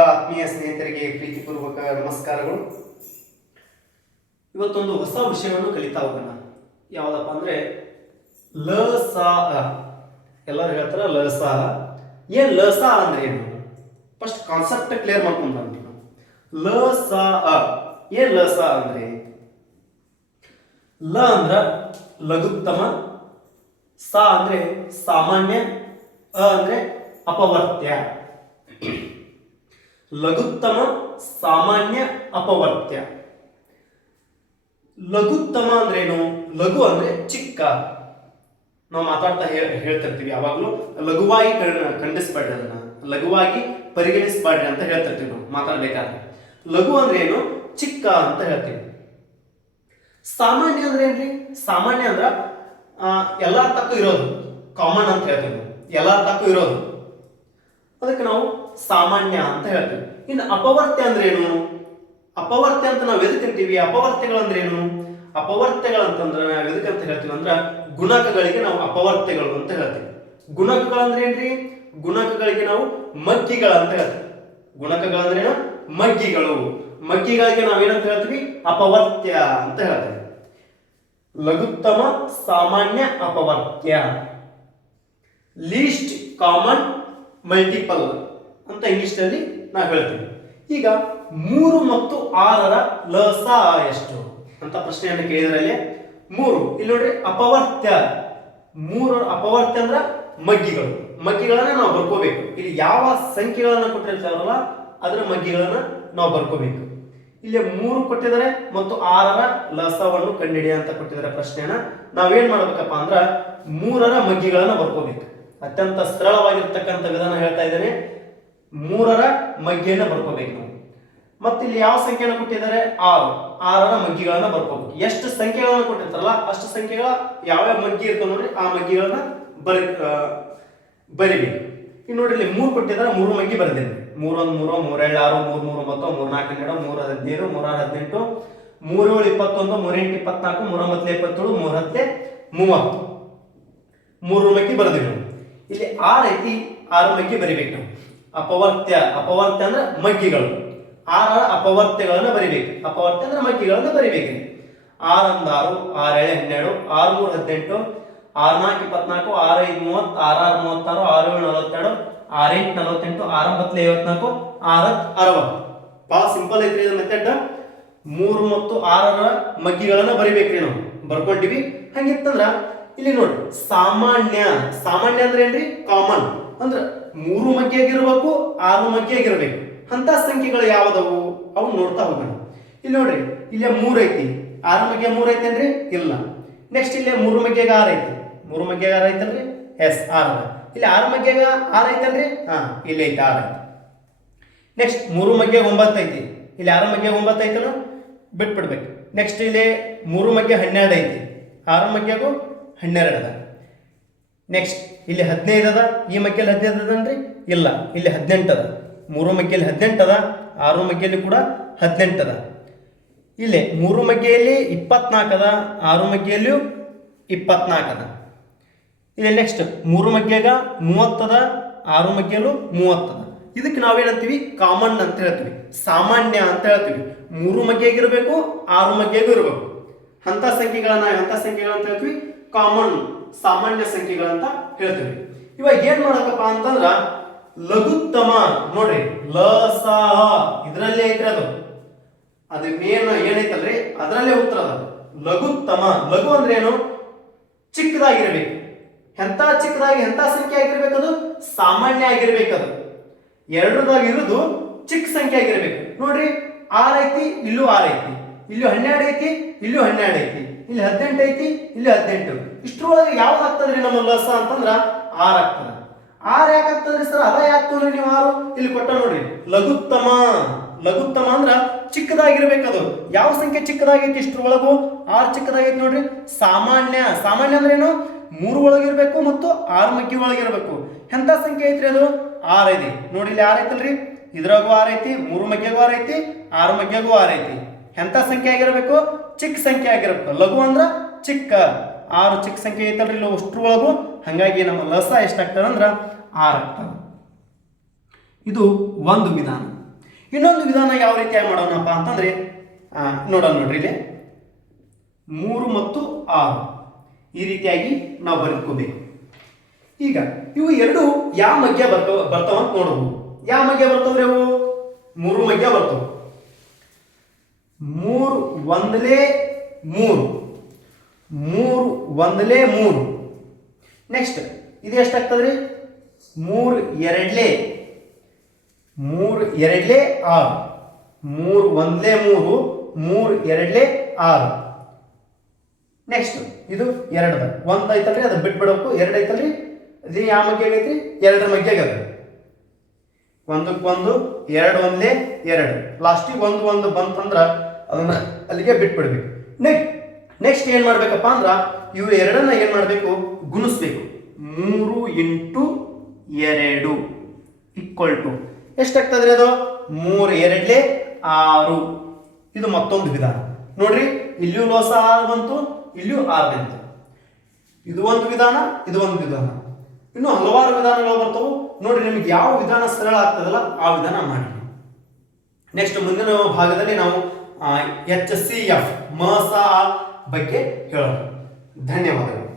ಆತ್ಮೀಯ ಸ್ನೇಹಿತರಿಗೆ ಪ್ರೀತಿಪೂರ್ವಕ ನಮಸ್ಕಾರಗಳು. ಇವತ್ತೊಂದು ಹೊಸ ವಿಷಯವನ್ನು ಕಲಿತಾ ಹೋಗೋಣ. ಯಾವುದಪ್ಪ ಅಂದ್ರೆ ಲ ಸ ಅ. ಎಲ್ಲರೂ ಹೇಳ್ತಾರೆ ಲ ಸ ಅ. ಏನ್ ಲ ಸ ಅಂದ್ರೆ ಏನು? ಫಸ್ಟ್ ಕಾನ್ಸೆಪ್ಟ್ ಕ್ಲಿಯರ್ ಮಾಡ್ಕೊಂಡ್ ಬಂದ್ವಿ ನಾವು. ಲ ಸ ಅ ಏನ್ ಲ ಸ ಅಂದ್ರೆ? ಲ ಅಂದ್ರ ಲಘುತ್ತಮ, ಸ ಅಂದ್ರೆ ಸಾಮಾನ್ಯ, ಅ ಅಂದ್ರೆ ಅಪವರ್ತ್ಯ. ಲಘುತ್ತಮ, ಸಾಮಾನ್ಯ, ಅಪವರ್ತ್ಯ. ಲಘುತ್ತಮ ಅಂದ್ರೇನು? ಲಘು ಅಂದ್ರೆ ಚಿಕ್ಕ. ನಾವು ಮಾತಾಡ್ತಾ ಹೇಳ್ತಿರ್ತೀವಿ ಯಾವಾಗ್ಲೂ ಲಘುವಾಗಿ ಖಂಡಿಸ್ಬೇಡ್ರಿ, ಅದನ್ನ ಲಘುವಾಗಿ ಪರಿಗಣಿಸಬೇಡ್ರಿ ಅಂತ ಹೇಳ್ತಿರ್ತೀವಿ ನಾವು ಮಾತಾಡ್ಬೇಕಾದ್ರೆ. ಲಘು ಅಂದ್ರೆ ಏನು? ಚಿಕ್ಕ ಅಂತ ಹೇಳ್ತೀವಿ. ಸಾಮಾನ್ಯ ಅಂದ್ರೆ ಏನ್ರಿ? ಸಾಮಾನ್ಯ ಅಂದ್ರ ಎಲ್ಲಾ ತಕ್ಕೂ ಇರೋದು, ಕಾಮನ್ ಅಂತ ಹೇಳ್ತೀವಿ ನಾವು. ಎಲ್ಲಾ ತಕ್ಕೂ ಇರೋದು, ಅದಕ್ಕೆ ನಾವು ಸಾಮಾನ್ಯ ಅಂತ ಹೇಳ್ತೀವಿ. ಇನ್ನು ಅಪವರ್ತ್ಯ ಅಂದ್ರೆ ಏನು? ಅಪವರ್ತ್ಯ ಅಂತ ನಾವು ಎದಕ್ಕಂತೀವಿ? ಅಪವರ್ತ್ಯಗಳು ಅಂದ್ರೆ ಏನು? ಅಪವರ್ತ್ಯಗಳಂತಂದ್ರೆ ನಾವು ಎದಕ್ಕಂತ ಹೇಳ್ತೀವಿ ಅಂದ್ರ ಗುಣಕಗಳಿಗೆ ನಾವು ಅಪವರ್ತ್ಯಗಳು ಅಂತ ಹೇಳ್ತೀವಿ. ಗುಣಕಗಳಂದ್ರೆ ಏನ್ರಿ? ಗುಣಕಗಳಿಗೆ ನಾವು ಮಗ್ಗಿಗಳಂತ ಹೇಳ್ತೀವಿ. ಗುಣಕಗಳಂದ್ರೇನು? ಮಗ್ಗಿಗಳು. ಮಗ್ಗಿಗಳಿಗೆ ನಾವೇನಂತ ಹೇಳ್ತೀವಿ? ಅಪವರ್ತ್ಯ ಅಂತ ಹೇಳ್ತೀವಿ. ಲಘುತ್ತಮ, ಸಾಮಾನ್ಯ, ಅಪವರ್ತ್ಯ. ಲೀಸ್ಟ್ ಕಾಮನ್ ಮಲ್ಟಿಪಲ್ ಅಂತ ಇಂಗ್ಲಿಷ್ ನಲ್ಲಿ ನಾವು ಹೇಳ್ತೀವಿ. ಈಗ 3 ಮತ್ತು 6ರ ಲಸ ಎಷ್ಟು ಅಂತ ಪ್ರಶ್ನೆಯನ್ನು ಕೇಳಿದ್ರಲ್ಲಿ 3 ಇಲ್ಲಿ ನೋಡ್ರಿ ಅಪವರ್ತ್ಯ. 3 ಅಪವರ್ತ್ಯ ಅಂದ್ರ ಮಗ್ಗಿಗಳು. ಮಗ್ಗಿಗಳನ್ನ ನಾವು ಬರ್ಕೋಬೇಕು. ಇಲ್ಲಿ ಯಾವ ಸಂಖ್ಯೆಗಳನ್ನ ಕೊಟ್ಟಿರ್ತಾರಲ್ಲ ಅದರ ಮಗ್ಗಿಗಳನ್ನ ನಾವು ಬರ್ಕೋಬೇಕು. ಇಲ್ಲಿ 3 ಕೊಟ್ಟಿದ್ದಾರೆ ಮತ್ತು 6ರ ಲಸವನ್ನು ಕಂಡುಹಿಡಿಯ ಅಂತ ಕೊಟ್ಟಿದ್ದಾರೆ ಪ್ರಶ್ನೆಯನ್ನ. ನಾವೇನ್ ಮಾಡ್ಬೇಕಪ್ಪ ಅಂದ್ರ 3ರ ಮಗ್ಗಿಗಳನ್ನ ಬರ್ಕೋಬೇಕು. ಅತ್ಯಂತ ಸರಳವಾಗಿರ್ತಕ್ಕಂಥ ವಿಧಾನ ಹೇಳ್ತಾ ಇದ್ದೇನೆ. 3ರ ಮಗ್ಗಿಯನ್ನ ಬರ್ಕೋಬೇಕು ನಾವು. ಮತ್ತೆ ಇಲ್ಲಿ ಯಾವ ಸಂಖ್ಯೆಯನ್ನು ಕೊಟ್ಟಿದ್ದಾರೆ? 6. 6ರ ಮಗ್ಗಿಗಳನ್ನ ಬರ್ಕೋಬೇಕು. ಎಷ್ಟು ಸಂಖ್ಯೆಗಳನ್ನ ಕೊಟ್ಟಿರ್ತಾರಲ್ಲ ಅಷ್ಟು ಸಂಖ್ಯೆಗಳ ಯಾವ್ಯಾವ ಮಗ್ಗಿ ಇರ್ತಾವ ನೋಡ್ರಿ, ಆ ಮಗ್ಗಿಗಳನ್ನ ಬರಿಬೇಕು. ಈಗ ನೋಡ್ರಿ ಇಲ್ಲಿ 3 ಕೊಟ್ಟಿದ್ದಾರೆ, 3 ಮಗ್ಗಿ ಬರೆದೇನೆ. 3 1 3 3 2 6 3 3 9 3 4 12 3 15 3 6 18 3 7 21 3 8 24 3 9 27 3 10 30 3 ಮಗ್ಗಿ ಬರೆದಿವಿ ನಾವು. ಇಲ್ಲಿ 6 ಐತಿ, 6 ಮಗ್ಗಿ ಬರಿಬೇಕು ನಾವು. ಅಪವರ್ತ್ಯ. ಅಪವರ್ತ್ಯ ಅಂದ್ರೆ ಮಗ್ಗಿಗಳು. 6ರ ಅಪವರ್ತ್ಯಗಳನ್ನ ಬರಿಬೇಕು. ಅಪವರ್ತ್ಯ ಅಂದ್ರೆ ಮಗ್ಗಿಗಳನ್ನ ಬರಿಬೇಕು. 6 1 6 6 7 12 6 3 18 6 4 24 6 5 30 6 6 36 6 7 42 6 8 48 6 9 54 6 60. ಬಹಳ ಸಿಂಪಲ್ ಐತ್ರಿ ಇದು ಮೆಥಡ್. 3 ಮತ್ತು 6ರ ಮಗ್ಗಿಗಳನ್ನ ಬರಿಬೇಕ್ರಿ ನಾವು. ಬರ್ಕೊಂಡಿವಿ. ಹಂಗಿತ್ತಂದ್ರ ಇಲ್ಲಿ ನೋಡಿ ಸಾಮಾನ್ಯ. ಸಾಮಾನ್ಯ ಅಂದ್ರೆ ಏನ್ರಿ? ಕಾಮನ್ ಅಂದ್ರ 3 ಮಗ್ಗಿಯಾಗಿರ್ಬೇಕು, 6 ಮಗ್ಗಿಯಾಗಿರ್ಬೇಕು. ಅಂತ ಸಂಖ್ಯೆಗಳು ಯಾವ್ದವು ಅವು ನೋಡ್ತಾ ಹೋಗೋಣ. ಇಲ್ಲಿ ನೋಡ್ರಿ ಇಲ್ಲೇ 3 ಐತಿ, 6 ಮಗ್ಗಿಯ 3 ಐತೇನ್ರಿ? ಇಲ್ಲ. ನೆಕ್ಸ್ಟ್ ಇಲ್ಲೇ 3 ಮಗ್ಗಿಯಾಗ 6 ಐತಿ. 3 ಮಗ್ಗಿಯಾಗ 6 ಐತಲ್ರಿ? ಎಸ್ 6. ಇಲ್ಲಿ 6 ಮಗ್ಗಿಯಾಗ 6 ಐತಲ್ರಿ? ಹಾ, ಇಲ್ಲಿ ಐತಿ 6 ಐತಿ. ನೆಕ್ಸ್ಟ್ 3 ಮಗ್ಗಿಯಾಗ 9 ಐತಿ. ಇಲ್ಲಿ 6 ಮಗ್ಗಿಯಾಗ 9 ಐತಲ್ಲ, ಬಿಟ್ಬಿಡ್ಬೇಕು. ನೆಕ್ಸ್ಟ್ ಇಲ್ಲಿ 3 ಮಗ್ಗಿಯ 12 ಐತಿ. 6 ಮಗ್ಗಿಯಾಗೂ 12 ಅದ. ನೆಕ್ಸ್ಟ್ ಇಲ್ಲಿ 15 ಅದ. ಈ ಮಗ್ಗಿಯಲ್ಲಿ 15 ಅದನ್ರಿ? ಇಲ್ಲ, ಇಲ್ಲಿ 18 ಅದ. 3 ಮಗ್ಗಿಯಲ್ಲಿ 18 ಅದ. 6 ಮಗ್ಗಿಯಲ್ಲಿ ಕೂಡ 18 ಅದ. ಇಲ್ಲಿ 3 ಮಗ್ಗಿಯಲ್ಲಿ 24 ಅದ. 6 ಮಗ್ಗಿಯಲ್ಲಿಯೂ 24 ಅದ. ಇಲ್ಲಿ ನೆಕ್ಸ್ಟ್ 3 ಮಗ್ಗಿಯಾಗ 30 ಅದ. 6 ಮಗ್ಗಿಯಲ್ಲೂ 30 ಅದ. ಇದಕ್ಕೆ ನಾವೇನಂತೀವಿ? ಕಾಮನ್ ಅಂತ ಹೇಳ್ತೀವಿ, ಸಾಮಾನ್ಯ ಅಂತ ಹೇಳ್ತೀವಿ. 3 ಮಗ್ಗಿಯಾಗಿರ್ಬೇಕು, 6 ಮಗ್ಗಿಯಾಗೂ ಇರಬೇಕು. ಅಂತ ಸಂಖ್ಯೆಗಳನ್ನ ಅಂತ ಹೇಳ್ತೀವಿ ಕಾಮನ್, ಸಾಮಾನ್ಯ ಸಂಖ್ಯೆಗಳಂತ ಹೇಳ್ತೀವಿ. ಇವಾಗ ಏನ್ ಮಾಡಬೇಕಪ್ಪ ಅಂತಂದ್ರ ಲಘುತ್ತಮ. ನೋಡ್ರಿ ಲ ಸ ಇದ್ರಲ್ಲೇ ಐತ್ರಿ ಅದು. ಅದು ಮೇನ್ ಏನೈತಲ್ರಿ ಅದರಲ್ಲೇ ಉತ್ತರ ಅದ. ಲಘುತ್ತಮ. ಲಘು ಅಂದ್ರೆ ಏನು? ಚಿಕ್ಕದಾಗಿರ್ಬೇಕು. ಎಂತ ಚಿಕ್ಕದಾಗಿ ಎಂತ ಸಂಖ್ಯೆ ಆಗಿರ್ಬೇಕು? ಅದು ಸಾಮಾನ್ಯ ಆಗಿರ್ಬೇಕದು. ಎರಡರದಾಗ ಇರುದು ಚಿಕ್ಕ ಸಂಖ್ಯೆ ಆಗಿರ್ಬೇಕು. ನೋಡ್ರಿ 6 ಐತಿ, ಇಲ್ಲೂ 6 ಐತಿ. ಇಲ್ಲೂ 12 ಐತಿ, ಇಲ್ಲೂ 12 ಐತಿ. ಇಲ್ಲಿ 18 ಐತಿ, ಇಲ್ಲಿ 18. ಇಷ್ಟರೊಳಗೆ ಯಾವ್ದು ಆಗ್ತದ್ರಿ ನಮ್ಮ ಲಸ ಅಂತಂದ್ರ 6 ಆಗ್ತದ. 6 ಯಾಕೆ ಆಗ್ತದ್ರಿ ಸರ್? ಅದ ಯಾಕೆ ತೋರಿ ನೀವು 6? ಇಲ್ಲಿ ಕೊಟ್ಟ ನೋಡ್ರಿ ಲಘುತ್ತಮ. ಲಘುತ್ತಮ ಅಂದ್ರ ಚಿಕ್ಕದಾಗಿರ್ಬೇಕದು. ಯಾವ ಸಂಖ್ಯೆ ಚಿಕ್ಕದಾಗೈತಿ? ಇಷ್ಟರೊಳಗು 6 ಚಿಕ್ಕದಾಗೈತಿ ನೋಡ್ರಿ. ಸಾಮಾನ್ಯ. ಸಾಮಾನ್ಯ ಅಂದ್ರೆ ಏನು? 3 ಒಳಗಿರ್ಬೇಕು ಮತ್ತು 6 ಮಗ್ಗಿ ಒಳಗಿರ್ಬೇಕು. ಎಂತ ಸಂಖ್ಯೆ ಐತ್ರಿ ಅದು? 6 ಐತಿ. ನೋಡಿ ಇಲ್ಲಿ 6 ಐತಲ್ರಿ? ಇದ್ರಾಗೂ 6 ಐತಿ, 3 ಮಗ್ಗಿಯಾಗೂ 6 ಐತಿ, 6 ಮಗ್ಗಿಯಾಗೂ 6 ಐತಿ. ಎಂತ ಸಂಖ್ಯೆ ಆಗಿರ್ಬೇಕು? ಚಿಕ್ಕ ಸಂಖ್ಯೆ ಆಗಿರ್ಬೇಕು. ಲಘು ಅಂದ್ರ ಚಿಕ್ಕ. 6 ಚಿಕ್ಕ ಸಂಖ್ಯೆ ಐತಲ್ರಿ ಇಲ್ಲಿ ಅಷ್ಟ್ರೊಳಗು. ಹಾಗಾಗಿ ನಮ್ಮ ಲಸ ಎಷ್ಟಾಗ್ತದೆ ಅಂದ್ರ 6 ಆಗ್ತದೆ. ಇದು ಒಂದು ವಿಧಾನ. ಇನ್ನೊಂದು ವಿಧಾನ ಯಾವ ರೀತಿಯಾಗಿ ಮಾಡೋಣಪ್ಪ ಅಂತಂದ್ರೆ ನೋಡೋಣ ನೋಡ್ರಿ ಇಲ್ಲಿ 3 ಮತ್ತು 6 ಈ ರೀತಿಯಾಗಿ ನಾವು ಬರೆದುಕೋಬೇಕು. ಈಗ ಇವು ಎರಡು ಯಾವ ಮಧ್ಯ ಬರ್ತಾವ ಅಂತ ನೋಡಬಹುದು. ಯಾವ ಮಧ್ಯ ಬರ್ತಾವ್ರಿ ಅವು? 3 ಮಧ್ಯ ಬರ್ತಾವ. 3 ಒಂದಲೇ 3 3 ಒಂದಲೇ 3. ನೆಕ್ಸ್ಟ್ ಇದು ಎಷ್ಟಾಗ್ತದ್ರಿ? 3 ಎರಡ್ಲೇ 6 3 ಒಂದಲೇ 3 3 ಎರಡ್ಲೇ 6. ನೆಕ್ಸ್ಟ್ ಇದು 2 1 ಐತಲ್ರಿ, ಅದು ಬಿಟ್ಬಿಡಬೇಕು. 2 ಐತಲ್ರಿ, ಇದು ಯಾವ ಮಗ್ಗೆ ಆಗೈತ್ರಿ? 2ರ ಮಗ್ಗೆ ಆಗದ. 1ಕ್ಕೆ 1 2 ಒಂದಲೇ 2 ಲಾಸ್ಟಿಗೆ 1 1 ಬಂತಂದ್ರ ಅದನ್ನ ಅಲ್ಲಿಗೆ ಬಿಟ್ಬಿಡ್ಬೇಕು. ನೆಕ್ಸ್ಟ್ ಏನ್ ಮಾಡ್ಬೇಕಪ್ಪ ಅಂದ್ರ ಇವು ಎರಡನ್ನ ಏನ್ ಮಾಡ್ಬೇಕು? ಗುಣಿಸ್ಬೇಕು. 3 ಇಂಟು 2 ಈಕ್ವಲ್ ಟು ಎಷ್ಟಾಗ್ತದ್ರಿ? ಅದು 3 ಎರಡ್ಲೇ 6. ಇದು ಮತ್ತೊಂದು ವಿಧಾನ ನೋಡ್ರಿ. ಇಲ್ಲಿಯೂ ಲೋಸ 6 ಬಂತು, ಇಲ್ಲಿಯೂ 6 ಬಂತು. ಇದು ಒಂದು ವಿಧಾನ, ಇದು ಒಂದು ವಿಧಾನ. ಇನ್ನು ಹಲವಾರು ವಿಧಾನಗಳು ಬರ್ತವೆ ನೋಡ್ರಿ. ನಿಮ್ಗೆ ಯಾವ ವಿಧಾನ ಸರಳ ಆಗ್ತದಲ್ಲ ಆ ವಿಧಾನ ಮಾಡಿ. ನೆಕ್ಸ್ಟ್ ಮುಂದಿನ ಭಾಗದಲ್ಲಿ ನಾವು HCF ಮಸ ಬಗ್ಗೆ ಹೇಳೋಣ. ಧನ್ಯವಾದಗಳು.